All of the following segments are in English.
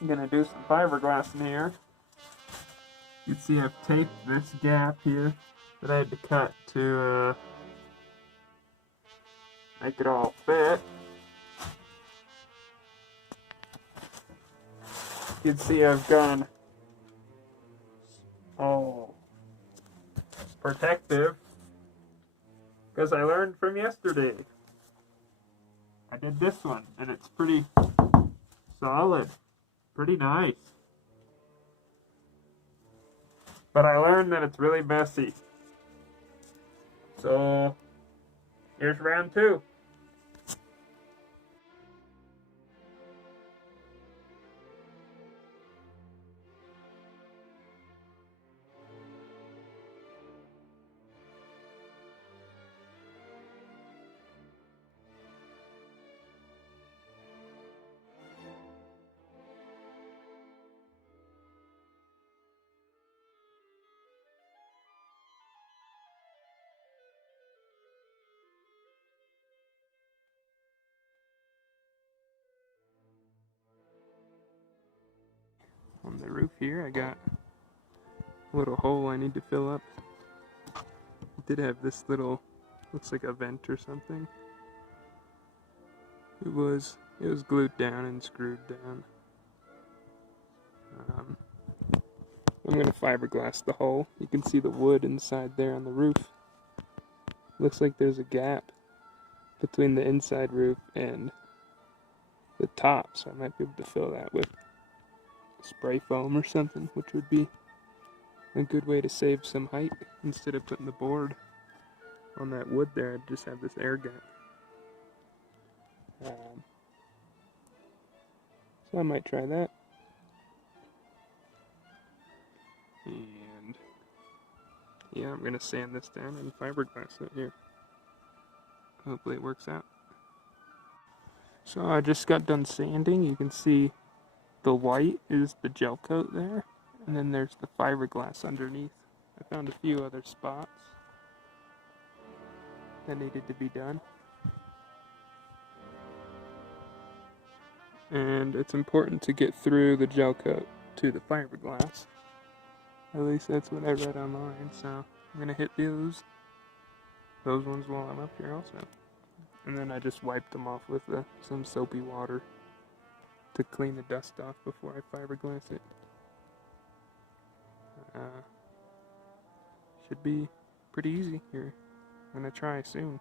I'm gonna do some fiberglass in here. You can see I've taped this gap here that I had to cut to make it all fit. You can see I've gone all protective because I learned from yesterday. I did this one and it's pretty solid, pretty nice. But I learned that it's really messy. So here's round 2. On the roof here, I got a little hole I need to fill up. It did have this little, looks like a vent or something. It was glued down and screwed down. I'm going to fiberglass the hole. You can see the wood inside there on the roof. Looks like there's a gap between the inside roof and the top, so I might be able to fill that with spray foam or something, which would be a good way to save some height. Instead of putting the board on that wood there, I'd just have this air gap. So I might try that. And yeah, I'm gonna sand this down and fiberglass it here. Hopefully it works out. So I just got done sanding. You can see the white is the gel coat there, and then there's the fiberglass underneath. I found a few other spots that needed to be done. And it's important to get through the gel coat to the fiberglass. At least that's what I read online, so I'm gonna hit those ones while I'm up here also. And then I just wiped them off with some soapy water to clean the dust off before I fiberglass it. Should be pretty easy here. I'm gonna try soon.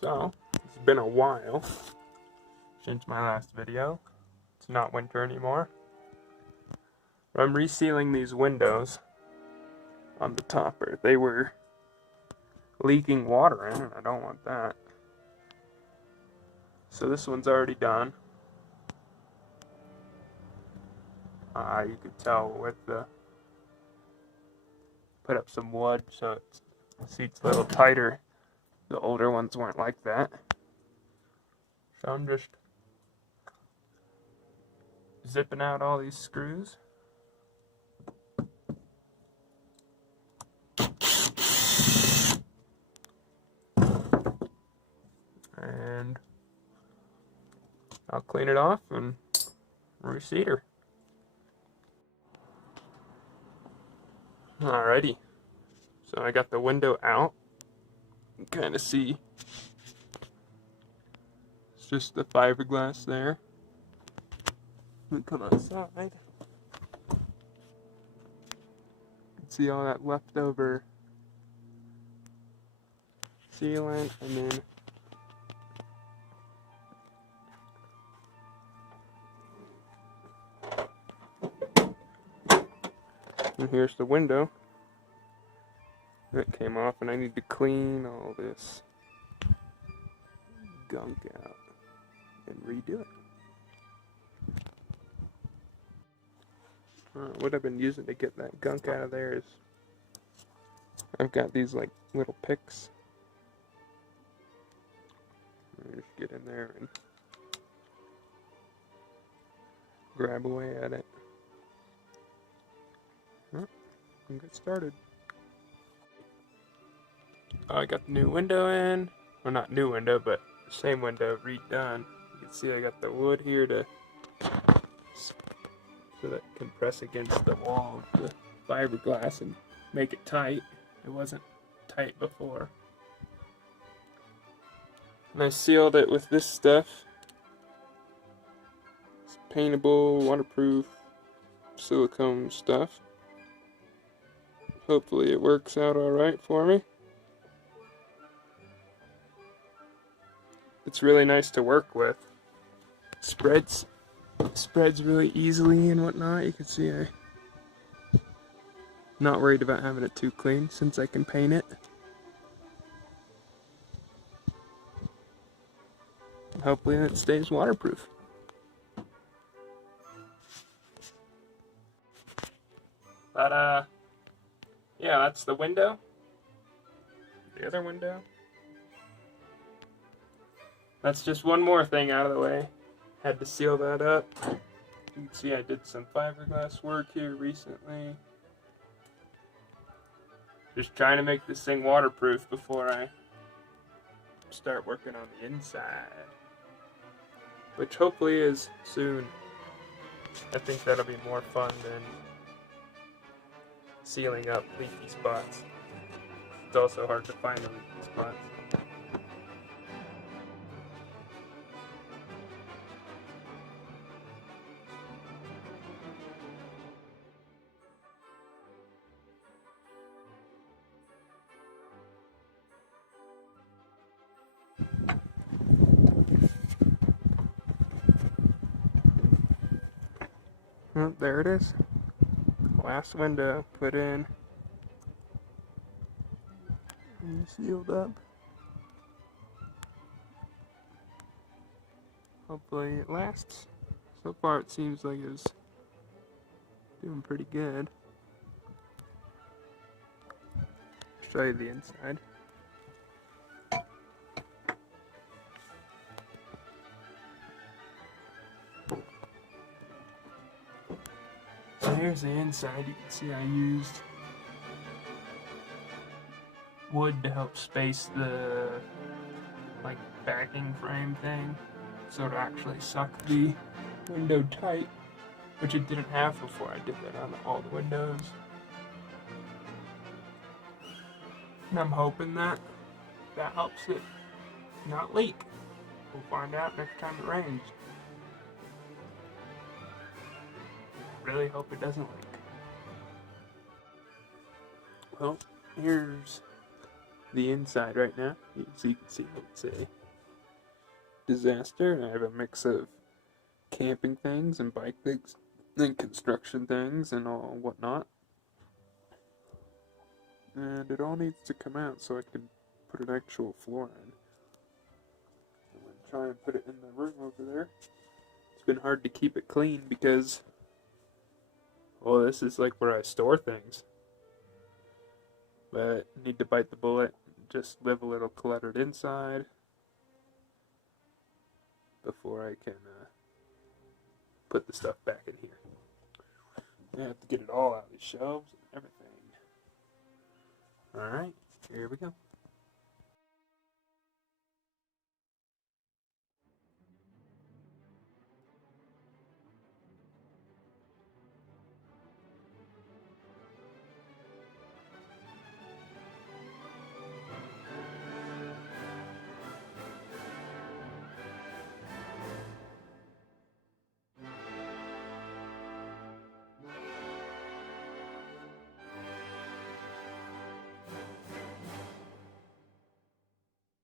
So, it's been a while since my last video. It's not winter anymore. I'm resealing these windows on the topper. They were leaking water in, and I don't want that. So this one's already done. You could tell with the put up some wood so it seats a little tighter. The older ones weren't like that. So I'm just zipping out all these screws. I'll clean it off and reseat her. Alrighty, so I got the window out. You can kind of see it's just the fiberglass there. Let me come outside. You can see all that leftover sealant, and here's the window that came off, and I need to clean all this gunk out and redo it. What I've been using to get that gunk out of there is I've got these like little picks. Just get in there and grab away at it. And get started. I got the new window in. Well, not new window, but same window redone. You can see I got the wood here to so that it can press against the wall of the fiberglass and make it tight. It wasn't tight before. And I sealed it with this stuff. It's paintable, waterproof, silicone stuff. Hopefully it works out alright for me. It's really nice to work with. Spreads really easily and whatnot. You can see I'm not worried about having it too clean since I can paint it. Hopefully it stays waterproof. But yeah, that's the window. The other window. That's just one more thing out of the way. Had to seal that up. You can see I did some fiberglass work here recently. Just trying to make this thing waterproof before I start working on the inside. Which hopefully is soon. I think that'll be more fun than sealing up leaky spots. It's also hard to find the leaky spots. Oh, there it is. Last window put in and sealed up. Hopefully it lasts. So far it seems like it's doing pretty good. Show you the inside. So here's the inside. You can see I used wood to help space the like backing frame thing, so it actually suck the window tight, which it didn't have before. I did that on all the windows. And I'm hoping that helps it not leak. We'll find out next time it rains. Really hope it doesn't leak. Well, here's the inside right now. So you can see it's a disaster. I have a mix of camping things and bike things and construction things and all whatnot. And it all needs to come out so I can put an actual floor in. I'm going to try and put it in the room over there. It's been hard to keep it clean because, well, this is like where I store things. But I need to bite the bullet, just live a little cluttered inside before I can put the stuff back in here. I have to get it all out of the shelves and everything. Alright, here we go.